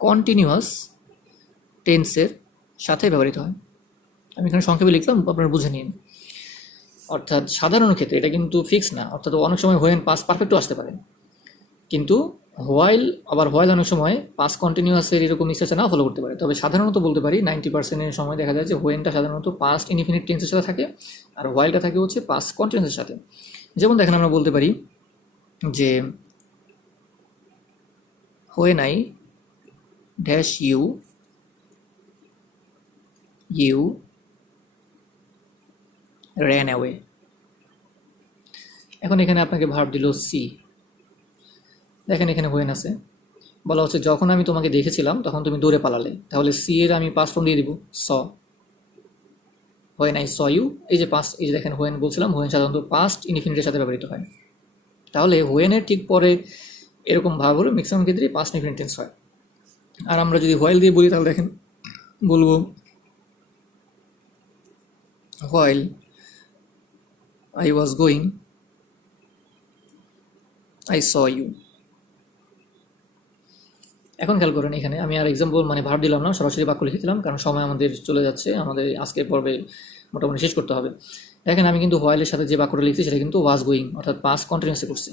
কন্টিনিউয়াস টেন্সের সাথে ব্যবহৃত হয়। আমি এখানে সংক্ষেপে লিখলাম, আপনারা বুঝে নিন। অর্থাৎ সাধারণ ক্ষেত্রে এটা কিন্তু ফিক্স না, অর্থাৎ অনেক সময় হোয়েন পাস্ট পারফেক্টও আসতে পারে, কিন্তু হোয়াইল অনেক সময় পাস্ট কন্টিনিউয়াসের এরকম স্ট্রাকচার নাও ফলো করতে পারে। তবে সাধারণত বলতে পারি 90% সময় দেখা যায় যে হোয়েনটা সাধারণত পাস্ট ইনডিফিনিট টেন্সের সাথে থাকে, আর হোয়াইলটা থাকে হচ্ছে পাস্ট কন্টিনিউয়াসের সাথে। যেমন দেখেন, আমরা বলতে পারি যে when I dash you ran away. এখন এখানে আপনাকে ভার্ব দিল সি। দেখেন এখানে হোয়েন আছে, বলা হচ্ছে যখন আমি তোমাকে দেখেছিলাম তখন তুমি দৌড়ে পালালে, তাহলে সি এর আমি পাস্ট ফর্ম দিয়ে দিব স। হোয়েন আই স ইউ, এই যে পাস্ট, এই যে দেখেন হোয়েন বলছিলাম, হোয়েন সাধারণত পাস্ট ইনডিফিনিটের সাথে ব্যবহৃত হয়। তাহলে হোয়েনের ঠিক পরে এরকম ভাব হলো ম্যাক্সিমাম ক্ষেত্রেই পাস্ট ইনডিফিনিট টেন্স হয়। আর আমরা যদি হোয়াইল দিয়ে বলি, তাহলে দেখেন বলবো while I was going I saw you. এখন খেয়াল করেন, এখানে আমি আর এক্সাম্পল মানে ভার্ব দিলাম না, সরাসরি বাক্য লিখে দিলাম, কারণ সময় আমাদের চলে যাচ্ছে, আমাদের আজকের পর্বে মোটামুটি শেষ করতে হবে। দেখেন আমি কিন্তু হোয়াইলের সাথে যে বাক্যটা লিখছি সেটা কিন্তু ওয়াজ গোয়িং, অর্থাৎ পাস্ট কন্টিনিউয়াসে করছি।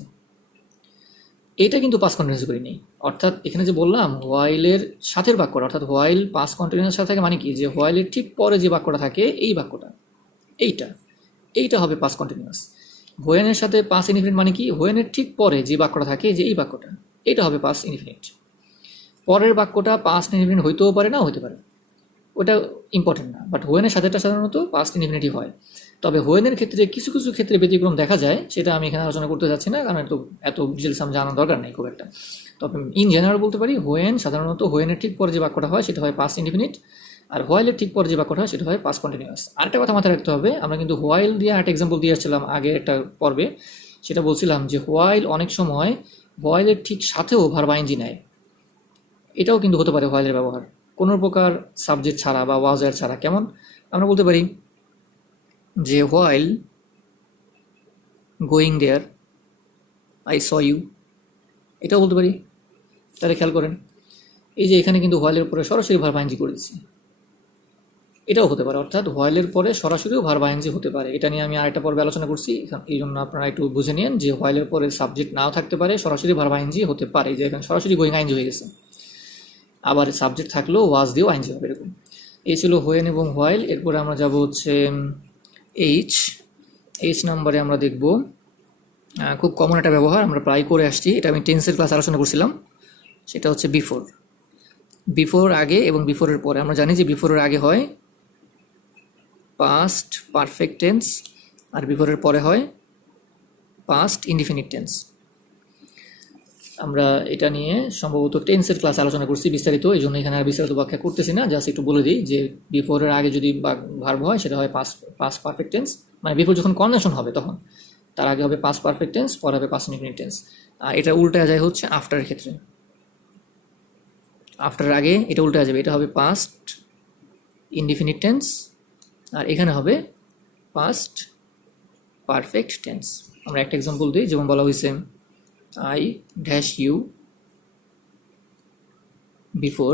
এটা কিন্তু পাস্ট কন্টিনিউয়াস করিনি, অর্থাৎ এখানে যে বললাম হোয়াইলের সাথের বাক্যটা, অর্থাৎ হোয়াইল পাস্ট কন্টিনিউয়াস সাথে থাকে, মানে কি যে হোয়াইলের ঠিক পরে যে বাক্যটা থাকে এই বাক্যটা, এইটা হবে পাস্ট কন্টিনিউয়াস। হোয়েনের সাথে পাস্ট ইনডিফিনিট মানে কি, হোয়েনের ঠিক পরে যে বাক্যটা থাকে, যে এই বাক্যটা, এটা হবে পাস্ট ইনডিফিনিট। পরের বাক্যটা পাস্ট ইনডিফিনিট হইতেও পারে, না হতে পারে, ওটা ইম্পর্টেন্ট না, বাট হোয়েনের সাথেটা সাধারণত পাস্ট ইনডিফিনিটই হয়। তবে হোয়েনের ক্ষেত্রে কিছু কিছু ক্ষেত্রে ব্যতিক্রম দেখা যায়, সেটা আমি এখানে আলোচনা করতে যাচ্ছি না, কারণ এত ডিটেলস আমার জানার দরকার নেই খুব একটা। তবে ইন জেনারেল বলতে পারি, সাধারণত হোয়েনের ঠিক পরে যে বাক্যটা হয় সেটা হয় পাস্ট ইনডিফিনিট, আর হোয়াইলের ঠিক পরে যে বাক্যটা হয় সেটা হয় পাস্ট কন্টিনিউয়াস। আরেকটা কথা মাথায় রাখতে হবে, আমরা কিন্তু হোয়াইল দিয়ে একটা এক্সাম্পল দিয়ে আসছিলাম আগে একটা পর্বে, সেটা বলছিলাম যে হোয়াইল অনেক সময় হোয়াইলের ঠিক সাথেও ভার্ব আইএনজি নেয়। এটাও কিন্তু হতে পারে হোয়াইলের ব্যবহার কোনো প্রকার সাবজেক্ট ছাড়া বা ওয়াজার ছাড়া। কেমন, আমরা বলতে পারি যে while going there I saw you, এটাও বলতে পারি। তাহলে খেয়াল করেন, এই যে এখানে কিন্তু হোয়াইলের পরে সরাসরি ভার্ব আইএনজি করে দিচ্ছি, এটাও হতে পারে, অর্থাৎ হোয়াইলের পরে সরাসরিও ভার্ব আইএনজি হতে পারে। এটা নিয়ে আমি আরেকটা পর্বে আলোচনা করছি, এই জন্য আপনারা একটু বুঝে নিন যে হোয়াইলের পরে সাবজেক্ট নাও থাকতে পারে, সরাসরি ভার্ব আইএনজি হতে পারে, যে এখানে সরাসরি গোয়িং আইএনজি হয়ে গেছে, আবার সাবজেক্ট থাকলেও ওয়াজ দিয়েও আইএনজি হবে, এরকম। এই ছিল হোয়েন এবং হোয়াইল। এরপরে আমরা যাব হচ্ছে এইচ নাম্বারে আমরা দেখব খুব কমন একটা ব্যবহার, আমরা প্রায় করে আসছি, এটা আমি টেন্সের ক্লাস আলোচনা করছিলাম, সেটা হচ্ছে বিফোর আগে এবং বিফোরের পরে। আমরা জানি যে বিফোরের আগে হয় পাস্ট পারফেক্ট টেন্স, আর বিফোরের পরে হয় পাস্ট ইনডিফিনিট টেন্স। আমরা এটা নিয়ে সম্ভবত টেন্সের ক্লাস আলোচনা করছি বিস্তারিত, এই জন্য এখানে আর বিস্তারিত ব্যাখ্যা করতেছি না, জাস্ট একটু বলে দিই যে বিফোরের আগে যদি ভার্ব হয় সেটা হয় পাস্ট পারফেক্ট টেন্স, মানে বিফোর যখন কনজাংশন হবে তখন তার আগে হবে পাস্ট পারফেক্ট টেন্স, পরে হবে পাস্ট ইনডিফিনিট টেন্স। আর এটা উল্টা যায় হচ্ছে আফটারের ক্ষেত্রে, আফটারের আগে এটা উল্টা যাবে, এটা হবে পাস্ট ইনডিফিনিট টেন্স, আর এখানে হবে পাস্ট পারফেক্ট টেন্স। আমরা একটা এক্সাম্পল দিই, যেমন বলা হয়েছে I dash you before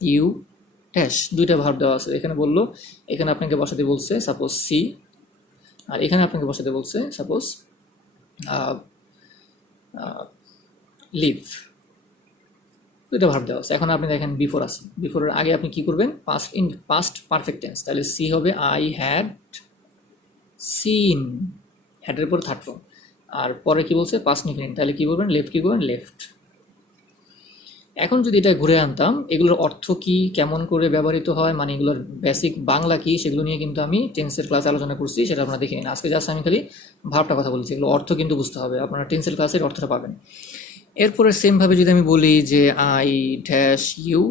you dash, দুইটা ভার্ব দেওয়া আছে, এখানে বললো, এখানে আপনাকে বসাতে বলছে সাপোজ সি, আর এখানে আপনাকে বসাতে বলছে সাপোজ লিভ, দুইটা ভার্ব দেওয়া আছে। এখন আপনি দেখেন বিফোর আছে, বিফোরের আগে আপনি কি করবেন, পাস্ট পারফেক্ট টেন্স, তাহলে সি হবে আই হ্যাড সিন, হ্যাডের পর থার্ড ফর্ম, আর পরে কি বলছে পাস্ট ইনফিনিট, তাহলে কি বলবেন লেফট, কি করবেন লেফট। এখন যদি এটা ঘুরে আনতাম, এগুলোর অর্থ কি, কেমন করে ব্যবহৃত হয়, মানে এগুলোর বেসিক বাংলা কি, সেগুলো নিয়ে কিন্তু আমি টেন্সের ক্লাসে আলোচনা করছি, সেটা আপনারা দেখে নিন। আজকে জাস্ট আমি খালি ভাবটা কথা বলছি, এগুলো অর্থ কিন্তু বুঝতে হবে, আপনারা টেন্সের ক্লাসের অর্থটা পাবেন। এরপরে সেমভাবে যদি আমি বলি যে I dash you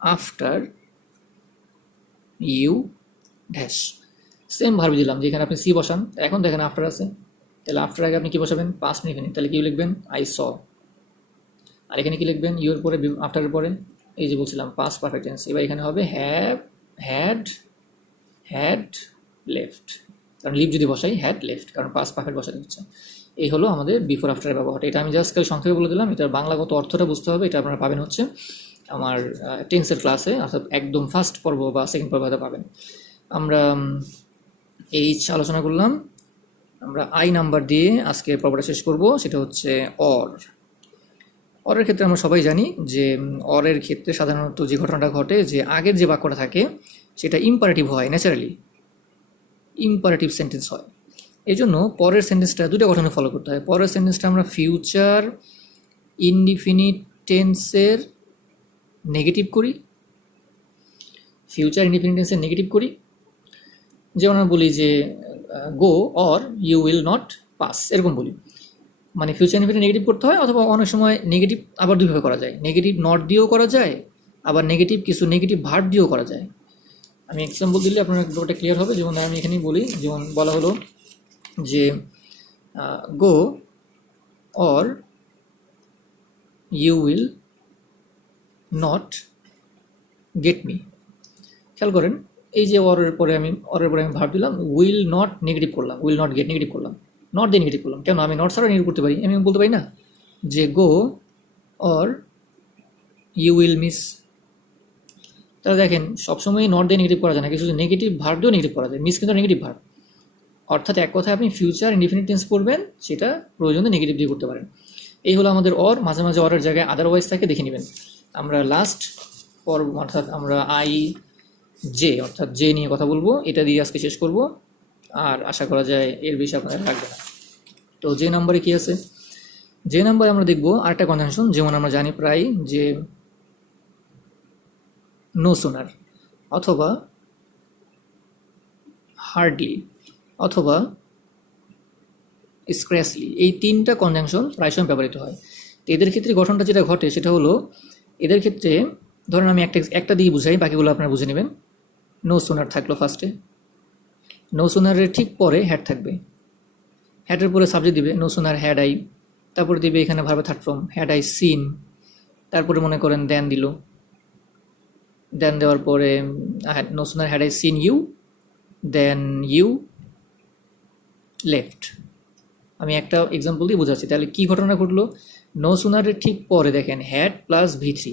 after you dash, same verb দিলাম, যেখানে আপনি সি বসান। এখন দেখেন আফটার আছে, তাহলে আফটার আগে আপনি কি বসাবেন, পাস্ট ইনফিনিট, তাহলে কি লিখবেন আই স। আর এখানে কি লিখবেন, ইউর পরে আফটারের পরে এই যে বলছিলাম পাস্ট পারফেক্ট টেন্স, এবার এখানে হবে হ্যাভ হ্যাড হ্যাড লেফট, কারণ লিভ যদি বসাই হ্যাড লেফট, কারণ পাস্ট পারফেক্ট বসাতে হচ্ছে। এই হলো আমাদের বিফোর আফটারের ব্যবহারটা। এটা আমি জাস্ট কাল সংক্ষেপে বলে দিলাম, এটার বাংলাগত অর্থটা বুঝতে হবে, এটা আপনারা পাবেন হচ্ছে আমার টেন্সের ক্লাসে, অর্থাৎ একদম ফার্স্ট পর্ব বা সেকেন্ড পর্ব হয়তো পাবেন। আমরা এইচ আলোচনা করলাম, আমরা আই নাম্বার দিয়ে আজকে পর্বটা শেষ করব, সেটা হচ্ছে অর। অরের ক্ষেত্রে আমরা সবাই জানি যে অরের ক্ষেত্রে সাধারণত যে ঘটনাটা ঘটে, যে আগের যে বাক্যটা থাকে সেটা ইম্পারেটিভ হয়, ন্যাচারালি ইম্পারেটিভ সেন্টেন্স হয়। এই জন্য পরের সেন্টেন্সটা দুটো গঠনে ফলো করতে হয়। পরের সেন্টেন্সটা আমরা ফিউচার ইনডিফিনিট টেন্সের নেগেটিভ করি, ফিউচার ইনডিফিনিট টেন্সের নেগেটিভ করি। যেমন আমরা বলি যে go or you will not pass, এরকম বলি, মানে ফিউচার ইনডিফিনিট নেগেটিভ করতে হয়। অথবা অনেক সময় নেগেটিভ আবার দুইভাবে করা যায়, নেগেটিভ নট দিয়েও করা যায়, আবার নেগেটিভ কিছু নেগেটিভ ভার্ব দিয়েও করা যায়। আমি এক্সাম্পল দিলে আপনার ব্যাপারটা ক্লিয়ার হবে। যেমন আমি এখানেই বলি, যেমন বলা হলো যে go or you will not get me. খেয়াল করেন, এই যে অরের পরে আমি ভার্ব দিলাম, উইল নট নেগেটিভ করলাম, উইল নট গেট নেগেটিভ করলাম, নট দিয়ে নেগেটিভ করলাম। কেন, আমি নট ছাড়া নেগেটিভ করতে পারি, আমি বলতে পারি না যে go or you will miss. তাহলে দেখেন সবসময় নট দিয়ে নেগেটিভ করা যায় না, কিছু নেগেটিভ ভার্ব দিয়েও নেগেটিভ করা যায়, মিস কিন্তু নেগেটিভ ভার্ব। অর্থাৎ এক কথায় আপনি ফিউচার ইনডিফিনিট টেন্স করবেন, সেটা প্রয়োজনে নেগেটিভ দিয়ে করতে পারেন। এই হলো আমাদের অর। মাঝে মাঝে অরের জায়গায় আদারওয়াইজ থাকে, দেখে নেবেন। আমরা লাস্ট পর্ব অর্থাৎ আমরা আই জে অর্থাৎ জে নিয়ে কথা বলবো, এটা দিয়ে আজকে শেষ করব, আর আশা করা যায় এর বেশি আপনাদের লাগবে না। তো যে নাম্বারে কি আছে, যে নাম্বারে আমরা দেখবো আরেকটা কনজাংশন, যেমন আমরা জানি প্রায় যে নো সুনার অথবা হার্ডলি অথবা স্ক্র্যাচলি, এই তিনটা কনজাংশন প্রায় সময় ব্যবহৃত হয়। তো এদের ক্ষেত্রে গঠনটা যেটা ঘটে সেটা হলো, এদের ক্ষেত্রে ধরেন আমি একটা দিয়ে বুঝাই, বাকিগুলো আপনারা বুঝে নেবেন। নো সুনার থাকলো ফার্স্টে, নো সুনারের ঠিক পরে হ্যাড থাকবে, হ্যাডের পরে সাবজেক্ট দিবে নো সুনার হ্যাড আই, তারপরে দিবে এখানে verb third form had I seen, তারপরে মনে করেন দেন দিল, দেন দেওয়ার পরে no sooner had I seen you than you left. আমি একটা এক্সাম্পল দিয়ে বোঝাচ্ছি, তাহলে কি ঘটনা ঘটলো, নো সুনারের ঠিক পরে দেখেন হ্যাড প্লাস ভি3,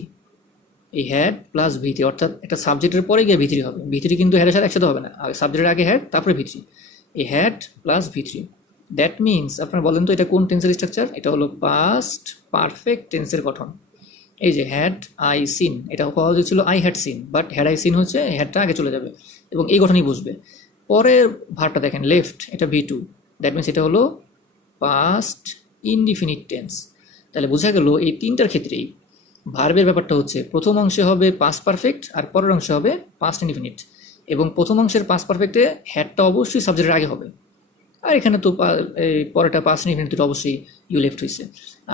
এই হ্যাড প্লাস ভি3 অর্থাৎ একটা সাবজেক্টের পরে গিয়ে ভি3 হবে, ভি3 কিন্তু হ্যাডের সাথে একসাথে হবে না, আগে সাবজেক্টের আগে হ্যাড তারপরে ভি3, এই হ্যাড প্লাস ভি3। দ্যাট মিনস আপনারা বলেন তো এটা কোন টেন্সের স্ট্রাকচার, এটা হলো পাস্ট পারফেক্ট টেন্সের গঠন। এই যে হ্যাড আই সিন, এটা হওয়া উচিত ছিল I had seen, but had I scene হচ্ছে হ্যাডটা আগে চলে যাবে এবং এই গঠনই বুঝবে। পরের ভার্বটা দেখেন লেফট, এটা ভি2, দ্যাট মিনস এটা হলো পাস্ট ইনডিফিনিট টেন্স। তাহলে বোঝা গেল এই তিনটার ক্ষেত্রেই ভার্বের ব্যাপারটা হচ্ছে প্রথম অংশে হবে পাস্ট পারফেক্ট আর পরের অংশে হবে পাস্ট ইনডিফিনিট, এবং প্রথম অংশের পাস্ট পারফেক্টে হ্যাডটা অবশ্যই সাবজেক্টের আগে হবে, আর এখানে তো এই পরেটা পাস্ট ইনডিফিনিট অবশ্যই ইউ লেফট হয়েছে।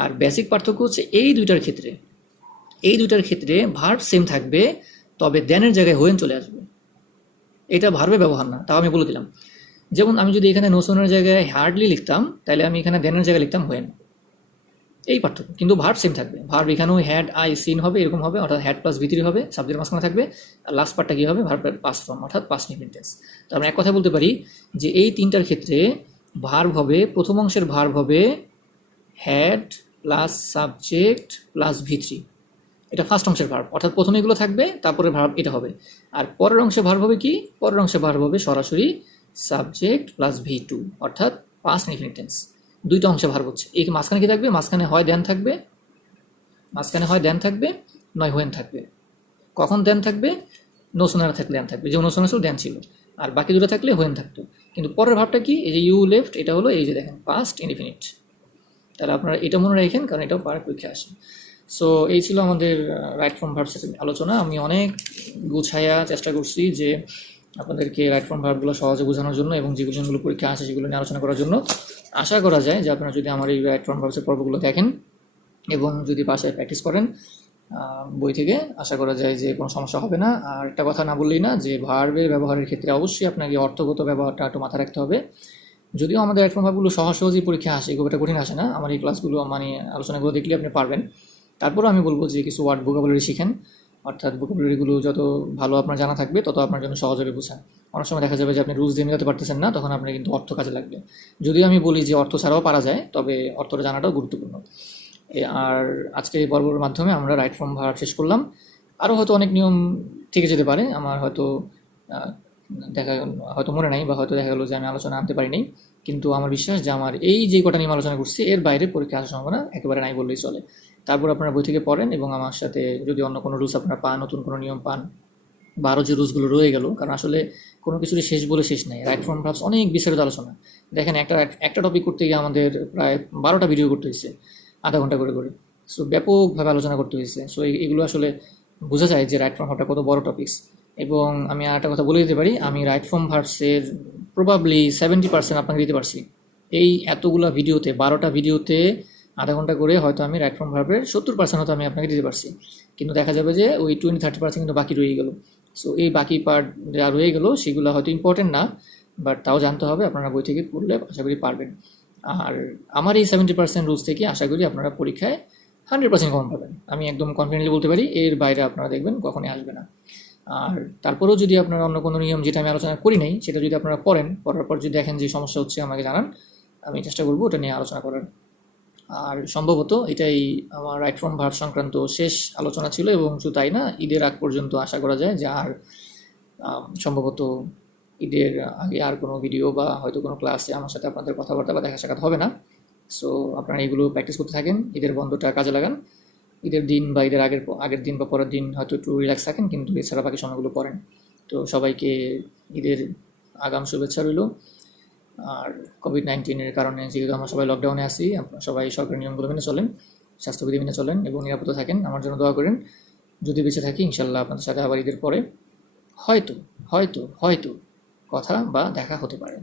আর বেসিক পার্থক্য হচ্ছে এই দুইটার ক্ষেত্রে ভার্ব সেম থাকবে, তবে দেনের জায়গায় হোয়েন চলে আসবে, এটা ভার্বে ব্যবহার না, তাও আমি বলে দিলাম। যেমন আমি যদি এখানে নো সুনার জায়গায় হার্ডলি লিখতাম, তাহলে আমি এখানে দেনের জায়গায় লিখতাম হোয়েন, এই পার্থক্য। কিন্তু ভার্ব সেম থাকবে, ভার্ব এখানেও হ্যাড আই সিন হবে, এরকম হবে, অর্থাৎ হ্যাড প্লাস ভি3 হবে, সাবজেক্টের মাঝখানে থাকবে, আর লাস্ট পার্টটা কী হবে, ভার্বের পাস্ট ফর্ম অর্থাৎ পাস্ট ইনডিফিনিট টেন্স। তো আমরা এক কথা বলতে পারি যে এই তিনটার ক্ষেত্রে ভার্ব হবে, প্রথম অংশের ভার্ব হবে হ্যাড প্লাস সাবজেক্ট প্লাস ভি3, এটা ফার্স্ট অংশের ভার্ব, অর্থাৎ প্রথমে এগুলো থাকবে, তারপরে ভার্ব এটা হবে। আর পরের অংশে ভার্ব হবে কি, পরের অংশে ভার্ব হবে সরাসরি সাবজেক্ট প্লাস ভি2 অর্থাৎ পাস্ট ইনডিফিনিট টেন্স। দুইটা অংশে ভার্ব হচ্ছে। এই মাঝখানে কি থাকবে? মাঝখানে হয় দেন থাকবে, নয় হোয়েন থাকবে। কখন দেন থাকবে? নো সোনার থাকলে দেন থাকবে, যেমন নো সোনার ছিল দেন ছিল, আর বাকি দুটো থাকলে হোয়েন থাকতো। কিন্তু পরের ভাবটা কি? এই যে ইউ লেফট, এটা হলো এই যে দেখেন পাস্ট ইনডিফিনিট। তাহলে আপনারা এটা মনে রাখেন, কারণ এটাও পরীক্ষায় আসে। সো এই ছিল আমাদের রাইট ফ্রম ভার্বসের আলোচনা। আমি অনেক গুছাইয়া চেষ্টা করছি যে আপনাদেরকে রাইট ফ্রম ভার্বগুলো সহজে বোঝানোর জন্য, এবং যেগুলো পরীক্ষা আসে সেগুলো নিয়ে আলোচনা করার জন্য। আশা করা যায় যে আপনারা যদি আমার এই রাইট ফ্রম ভার্বসের পর্বগুলো দেখেন এবং যদি বাসায় প্র্যাকটিস করেন বই থেকে, আশা করা যায় যে কোনো সমস্যা হবে না। আর একটা কথা না বললেই না, যে ভার্বের ব্যবহারের ক্ষেত্রে অবশ্যই আপনাকে অর্থগত ব্যবহারটা একটু মাথায় রাখতে হবে। যদিও আমাদের রাইট ফ্রম ভার্বগুলো সহজেই পরীক্ষা আসে, খুব একটা কঠিন আসে না। আমার এই ক্লাসগুলো মানে আলোচনাগুলো দেখলে আপনি পারবেন। তারপরও আমি বলবো যে কিছু ওয়ার্ড ভোকাবুলারি শিখেন, অর্থাৎ ভোকাবুলারিগুলো যত ভালো আপনার জানা থাকবে তত আপনার জন্য সহজ হবে বোঝা। অনেক সময় দেখা যাবে যে আপনি রুলস দিয়ে মেলাতে পারতেছেন না, তখন আপনার কিন্তু অর্থ কাজে লাগবে। যদিও আমি বলি যে অর্থ ছাড়াও পারা যায়, তবে অর্থটা জানাটাও গুরুত্বপূর্ণ। আর আজকে এই পর্বের মাধ্যমে আমরা রাইট ফ্রম ভার্ব শেষ করলাম। আরও হয়তো অনেক নিয়ম থেকে যেতে পারে, আমার হয়তো হয়তো মনে নাই, বা হয়তো দেখা গেলো যে আমি আলোচনা আনতে পারিনি। কিন্তু আমার বিশ্বাস যে আমার এই যে কটা নিয়ম আলোচনা করছি এর বাইরে পরীক্ষা আসার সম্ভাবনা একেবারে নাই বললেই চলে। তারপর আপনারা বই থেকে পড়েন, এবং আমার সাথে যদি অন্য কোনো রুলস আপনারা পান, নতুন কোনো নিয়ম পান, বা আরও যে রুলসগুলো রয়ে গেল, কারণ আসলে কোনো কিছুরই শেষ বলে শেষ নাই। রাইট ফ্রম ভার্বস অনেক বিস্তারিত আলোচনা। দেখেন একটা টপিক করতে গিয়ে আমাদের প্রায় 12টা ভিডিও করতে হয়েছে, আধা ঘন্টা করে করে। সো ব্যাপকভাবে আলোচনা করতে হয়েছে। সো এগুলো আসলে বোঝা যায় যে রাইট ফ্রম ভার্বটা কত বড় টপিকস। এবং আমি আর একটা কথা বলে দিতে পারি, আমি রাইট ফ্রম ভার্বসের প্রবাবলি 70% আপনাকে দিতে পারছি। এই এতগুলা ভিডিওতে, 12টা ভিডিওতে আধা ঘন্টা করে হয়তো আমি রাইট ফ্রম ভার্বের 70% হয়তো আমি আপনাকে দিতে পারছি। কিন্তু দেখা যাবে যে ওই 20-30% কিন্তু বাকি রয়ে গেল। সো এই বাকি পার্ট যা রয়ে গেল সেগুলো হয়তো ইম্পর্টেন্ট না, বাট তাও জানতে হবে। আপনারা বই থেকে পড়লে আশা করি পারবেন। আর আমার এই 70% রুলস থেকে আশা করি আপনারা পরীক্ষায় 100% কমন পাবেন। আমি একদম কনফিডেন্টলি বলতে পারি, এর বাইরে আপনারা দেখবেন কখনোই আসবে না। আর তারপরেও যদি আপনারা অন্য কোনো নিয়ম যেটা আমি আলোচনা করি নাই সেটা যদি আপনারা পড়ার পর যদি দেখেন যে সমস্যা হচ্ছে, আমাকে জানান, আমি চেষ্টা করবো ওটা নিয়ে আলোচনা করার। আর সম্ভবত এটাই আমার রাইট ফ্রম ভার্ব সংক্রান্ত শেষ আলোচনা ছিল। এবং শুধু তাই না, ঈদের আগ পর্যন্ত আশা করা যায় যে আর সম্ভবত ঈদের আগে আর কোনো ভিডিও বা হয়তো কোনো ক্লাসে আমার সাথে আপনাদের কথাবার্তা বা দেখা সাক্ষাৎ হবে না। সো আপনারা এগুলো প্র্যাকটিস করতে থাকেন, ঈদের বন্ধটা কাজে লাগান। ঈদের দিন বা ঈদের আগের দিন বা পরের দিন হয়তো একটু রিল্যাক্স থাকেন, কিন্তু এছাড়া বাকি সময়গুলো পড়েন। তো সবাইকে ঈদের আগাম শুভেচ্ছা রইল। আর কোভিড-19 কারণে যেহেতু আমরা সবাই লকডাউনে আছি, আপনারা সবাই সরকারি নিয়মগুলো মেনে চলেন, স্বাস্থ্যবিধি মেনে চলেন এবং নিরাপদে থাকেন। আমার জন্য দোয়া করেন। যদি বেঁচে থাকি ইনশাল্লাহ আপনাদের সাথে আবার ঈদের পরে হয়তো হয়তো হয়তো কথা বা দেখা হতে পারে।